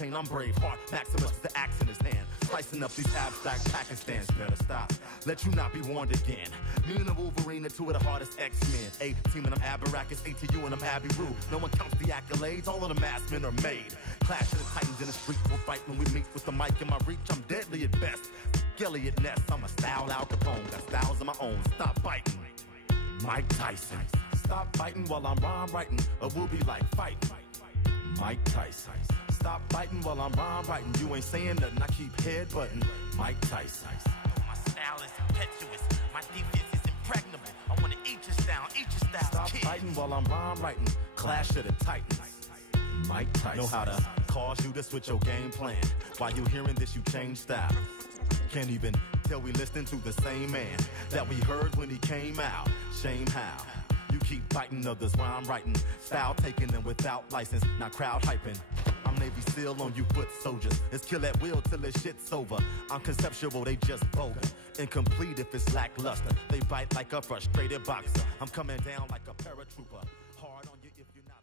Hurricane, I'm Braveheart. Maximus, the axe in his hand. Slicing up these abstract Pakistans. Better stop, let you not be warned again. Me and the Wolverine are two of the hardest X-Men. A-Team and I'm Abarakis, A-to-U and I'm Abbey Roo. No one counts the accolades, all of the masked men are made. Clash of the Titans in the streets, we'll fight when we meet. With the mic in my reach, I'm deadly at best. Elliot Ness, I'm a style Al Capone. Got styles of my own, stop biting. Mike Tyson. Stop biting while I'm rhyme writing, or we'll be like fighting. Mike Tyson. Stop biting while I'm rhyme writing. You ain't saying nothing, I keep headbutting. Mike Tyson. My style is impetuous, my defense is impregnable. I wanna eat your style, Stop kid. biting while I'm rhyme writing. Clash of the Titans. Mike Tyson. Know how to cause you to switch your game plan. While you hearing this, you change style. Can't even tell we listening to the same man that we heard when he came out. Shame how you keep fighting others while I'm writing. Style taking them without license, not crowd hyping. I'm Navy SEAL on you foot soldiers. It's kill at will till this shit's over. I'm conceptual, they just vulgar. Incomplete if it's lackluster. They bite like a frustrated boxer. I'm coming down like a paratrooper. Hard on you if you're not